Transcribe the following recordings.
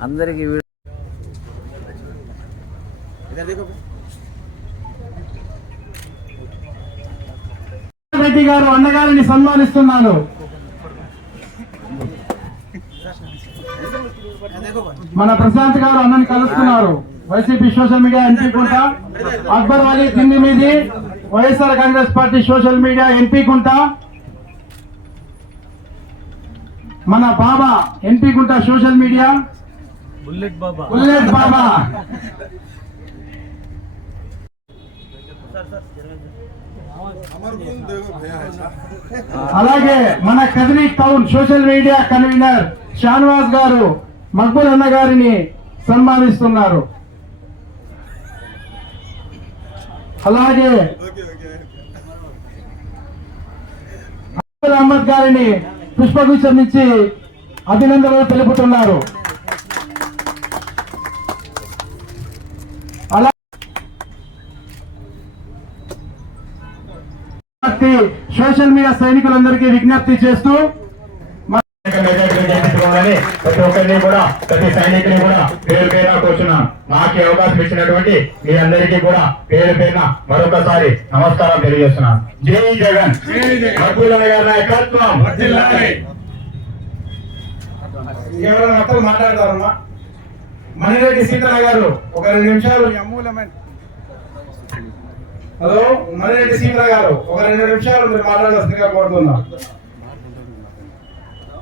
అందరికి రెడ్డి గారు అన్నగారిని సన్మానిస్తున్నారు మన ప్రశాంత్ గారు అన్నని కలుస్తున్నారు YCP social media MP Kunta Akbar Ali కింది మీది YSR Congress party social media MP Kunta మన Baba MP Kunta social media. Bullet Baba. Bullet Baba. అలాగే మన Kadiri town social media convener Shanawaz గారు మక్బుల్ అన్న గారిని సన్మానిస్తున్నారు. అలాగే అహ్మద్ గారిని పుష్పగుచ్చం ఇచ్చి అభినందనలు తెలుపుతున్నారు. అలా సోషల్ మీడియా సైనికులందరికీ విజ్ఞప్తి చేస్తూ మ- ప్రతి ఒక్కరిని కూడా ప్రతి సైనికుని కూడా పేరు పేరున కూర్చున్నాను నాకు అవకాశం ఇచ్చినటువంటి మీ అందరికీ కూడా పేరు పేరున మరొకసారి నమస్కారం తెలియజేస్తున్నాను. జై జగన్. నాయకత్వం. ఎవరైనా మొత్తం మాట్లాడతారమ్మా? మణిరెడ్డి సీతల గారు ఒక రెండు నిమిషాలు. హలో మణిరెడ్డి సీతల గారు ఒక రెండు నిమిషాలు మీరు మాట్లాడాల్సిందిగా కోరుతున్నాం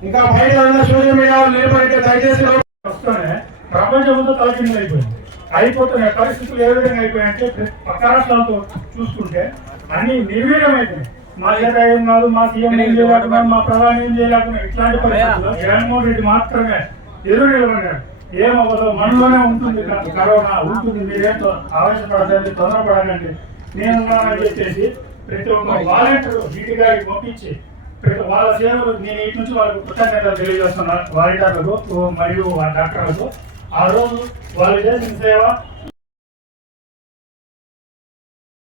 ఇంకా బయట ఉన్న సోషల్ మీడియా వాళ్ళు నిలబడితే దయచేసి వస్తూనే ప్రపంచంతో తలకిందులు అయిపోయింది. అయిపోతున్న పరిస్థితులు ఏ విధంగా అయిపోయాయంటే పక్క రాష్ట్రాలతో చూసుకుంటే అన్ని నిర్వీర్యం మా ఏట ఏం కాదు మా సీఎం ఏం చేయలేకున్నారు మా ప్రధాని ఏం చేయలేకున్నారు ఇట్లాంటి పరిస్థితుల్లో జగన్మోహన్ రెడ్డి మాత్రమే ఎదురు నిలబడ్డాడు. ఏమవ్వదు మనలోనే ఉంటుంది కరోనా ఉంటుంది మీరేం ఆవేశపడదండి తొందరపడకండి. నేను చెప్పేసి ప్రతి ఒక్క వాలంటీర్ వీటి గారికి పంపించి వాళ్ళ సేవలు నేను ఇటు నుంచి వాళ్ళకు కృతజ్ఞతలు తెలియజేస్తున్నాను. వారిటర్లకు మరియు ఆ డాక్టర్లకు. ఆ రోజు వాళ్ళు చేసిన సేవ